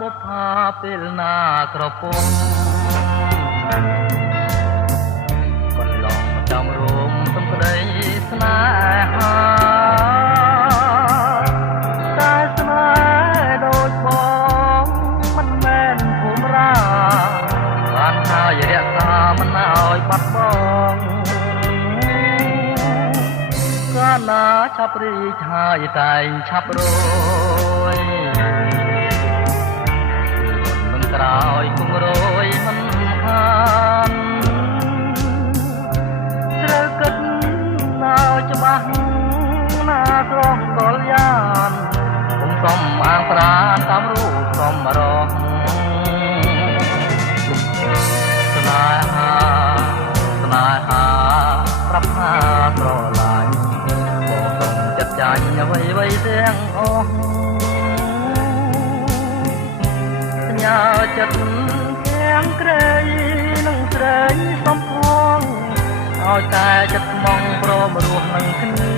បុប្ផាពេលណាក្រពុំបន្លំចាំរោមសំក្តីស្នេហាតែស្នេហ៍ដូចបងមិនមែនភូមិរាបានហើយរក្សាមិនឲ្យបាត់បង់កាលណាឆាប់រីកហើយតែងឆាប់រយមិនក្រោយគង់រយមិនខានត្រូវគិតឲ្យច្បាស់ណាស្រស់កលយានគុំសំអាងប្រានតាមរូបសំរងស្នេហាប្រាប់ថាស្រឡាញ់បងសុំចិត្តចាញ់អ្វីទាំងអស់សញ្ញាចិត្តទាំងក្រៃនឹងស្រីសំផងឲ្យតែចិត្តស្មងព្រមរស់នឹងគ្នា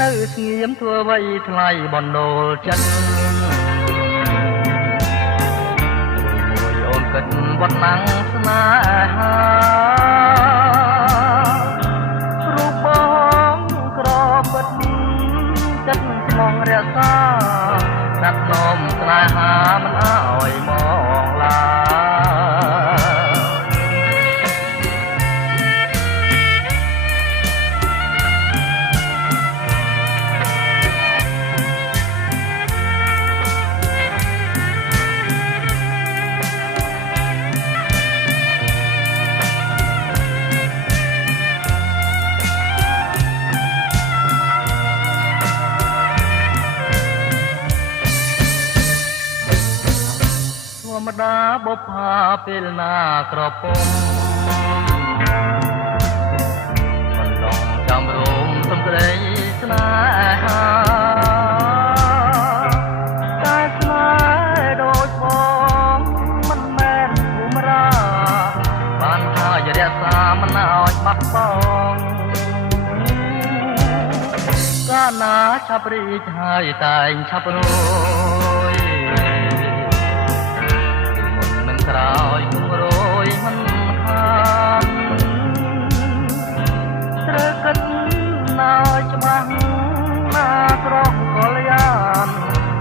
នៅស្ងៀមធ្វើអ្វីថ្លៃបណ្ដូលចិត្តអូនគិតវត្តណាំងស្នេហារូបបងក្រពិតចិត្តស្មងរក្សាđặt nôm là hà mình ơi mòn là ធម្មតាបុប្ផាពេលណាក្រពុំបន្លំចាំរោមសំក្តីស្នេហាតែស្នេហ៍ដូចបងមិនមែនភូមិរាបានហើយរក្សាមិនឲ្យបាត់បង់កាលណាឆាប់រីកហើយតែងឆាប់រយក្រោយគង់រយមិនខានត្រូវគិតណាច្បាស់ណាស្រស់កលយាន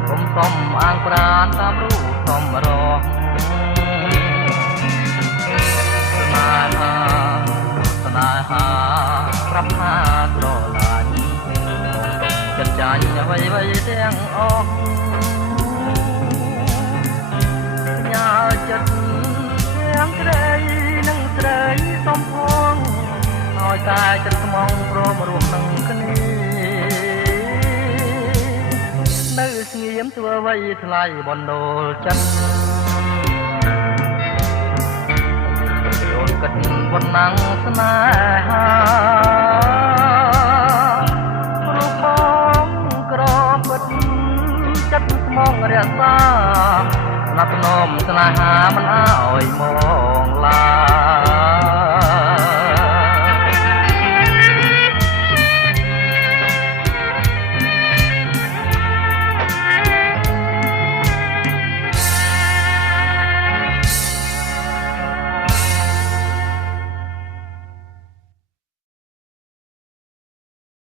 គុំសំអាងប្រានតាមរូបសំរងស្នេហាប្រាប់ថាស្រឡាញ់ចិត្តចាញ់អ្វីទាំងអស់ញ៉ាចិត្តទាំងក្រៃនឹងស្រីសំផងឲ្យតែចិត្តស្មងព្រមរស់នឹងគ្នានៅស្ងៀមធ្វើអ្វីថ្លៃបណ្ដូលចិត្តអូនគិតប៉ុណ្ណឹងស្នេហារូបបងក្រពិតចិត្តស្មងរក្សាណាត់នំស្នេហាមិនឲ្យមងឡា